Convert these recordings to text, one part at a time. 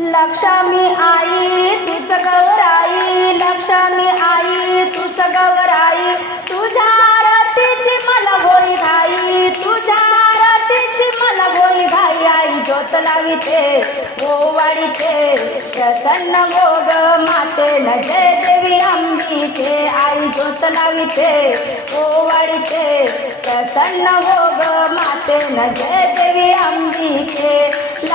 लक्ष्मी आई तुझ गौराई लक्ष्मी आई तुझ गौराई तुझ्या आरतीची मला होई घाई तुझ्या आरतीची मला होई घाई आई ज्योत लाविते ओवाडीचे प्रसन्न भोग माते नजे देवी अंबीचे आई ज्योत लाविते ओवाडीचे प्रसन्न भोग माते नजे देवी अंबी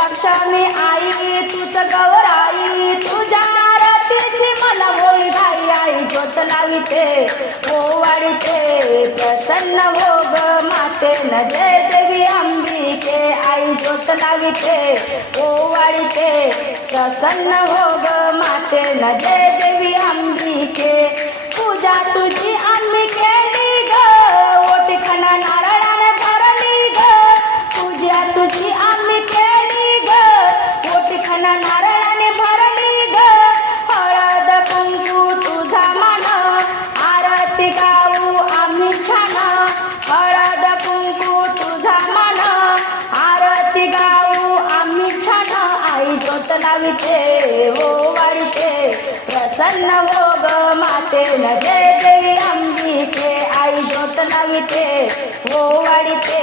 लक्ष्मी आई गौर गौराई तुझ्या आरतीची मला होई घाई आई ज्योत लाविते ओ वाढीते प्रसन्न भोग माते. न जय देवी अंबिके आई ज्योत लाविते ओ वाढीते प्रसन्न भोग माते. न जय देवी अंबिके पूजा तुझी आम्ही लाविते हो वाढते. प्रसन्न हो ग माते न जय देवी अंबिके आई ज्योत लाविते हो वाढते.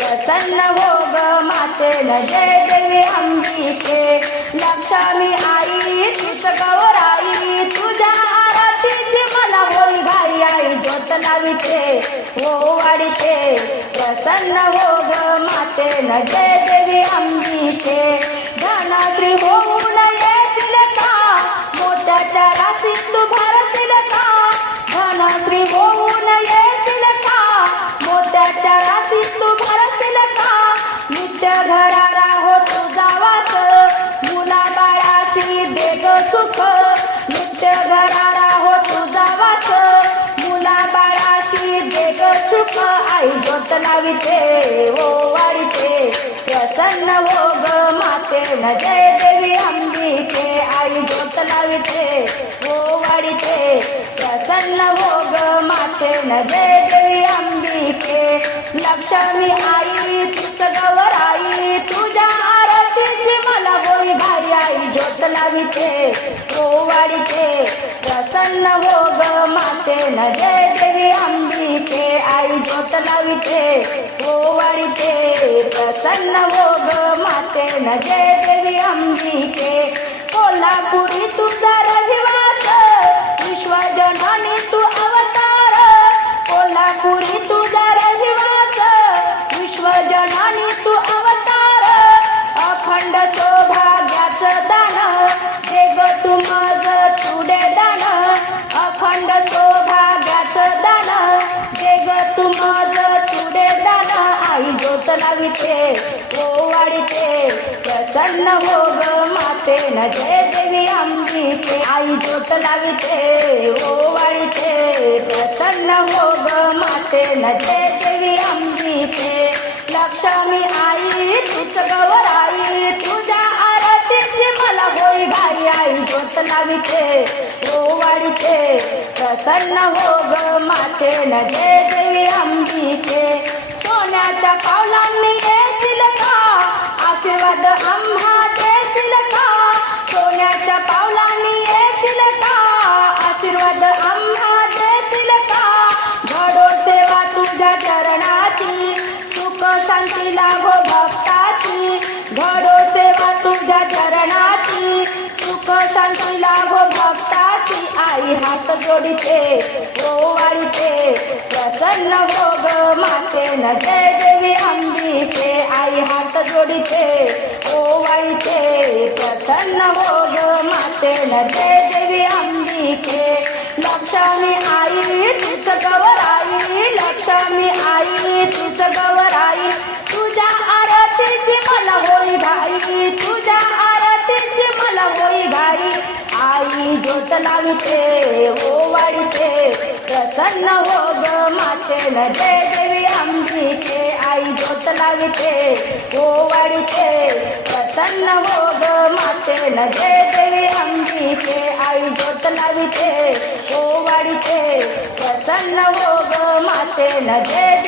प्रसन्न हो ग माते न जय देवी अंबिके लक्ष्मी आई तुझ गौराई तुझ्या आरतीची मला होई भाई आई. ज्योत लाविते हो वाढते. प्रसन्न हो ग माते न जय देवी अंबिके धनाश्री होऊन येतील का मोत्याच्या राशीत तू भरशील का धनाश्री होऊन येतील का मोत्याच्या राशीत तू भरशील का नित्य घरारा हो तुझा वास मुला बाळासी देग सुख. नित्य घराला हो तुझा वास मुला बाळासी देग सुख. आई ज्योत लाविते हो. माते न जय देवी अंबिके आई ज्योत लाविते हो वाढीते प्रसन्न हो ग माते. न जय देवी अंबिके लक्ष्मी आई तुझ आई तुझ्या आरतीची मला होई घाई आई. ज्योत लाविते हो वाढीते प्रसन्न हो ग माते. न जय देवी अंबिके आई ज्योत लाविते हो वाढीते प्रसन्न हो ग माते न जय देवी अंबिके. कोल्हापुरी तुझा रहिवास विश्वजननी तू अवतार. कोल्हापुरी तुझा रहिवास विश्वजननी तू अवतार. अखंड सौभाग्याचं दान जे ग तू माझ तुडे दान. अखंड सौभाग्याचं दान जे ग तू माझ तुडे दान. आई ज्योत लाविते काढते प्रसन्न हो ग माते न जय देवी अंबिके आई जोत लाविते हो ओ वाढीते. प्रसन्न हो ग माते न जय देवी अंबिके लक्ष्मी आई तुझ गवर आई तुझ्या आरतीची मला होई घाई आई जोत लाविते हो ओ वाढीते. प्रसन्न हो ग माते न जय देवी अंबिके सोन्याच्या पावलांनी आशीर्वाद आम्हा देशील का? सोन्याच्या पावलांनी येशील का? आशीर्वाद आम्हा देशील का? घडो सेवा तुझ्या चरणाची सुख शांती लाभो भक्ताची. घडो सेवा तुझ्या चरणाची सुख शांती हात जोडिते ओ प्रसन्न भोग माते. न जय देवी अंबिके आई हात जोडिते ओ प्रसन्न भोग माते. न जय देवी अंबिके लक्ष्मी आई तुझ गौराई लक्ष्मी आई तुझ गौराई तुझ्या आरतीची मला होई भाई तुझ्या ज्योत लावते हो वाढते. प्रसन्न हो ग माते न जय देवी अंबिके आई ज्योत लावते हो वाढते. प्रसन्न हो ग माते न जय देवी अंबिके आई ज्योत लावते हो वाढते. प्रसन्न हो ग माते न जय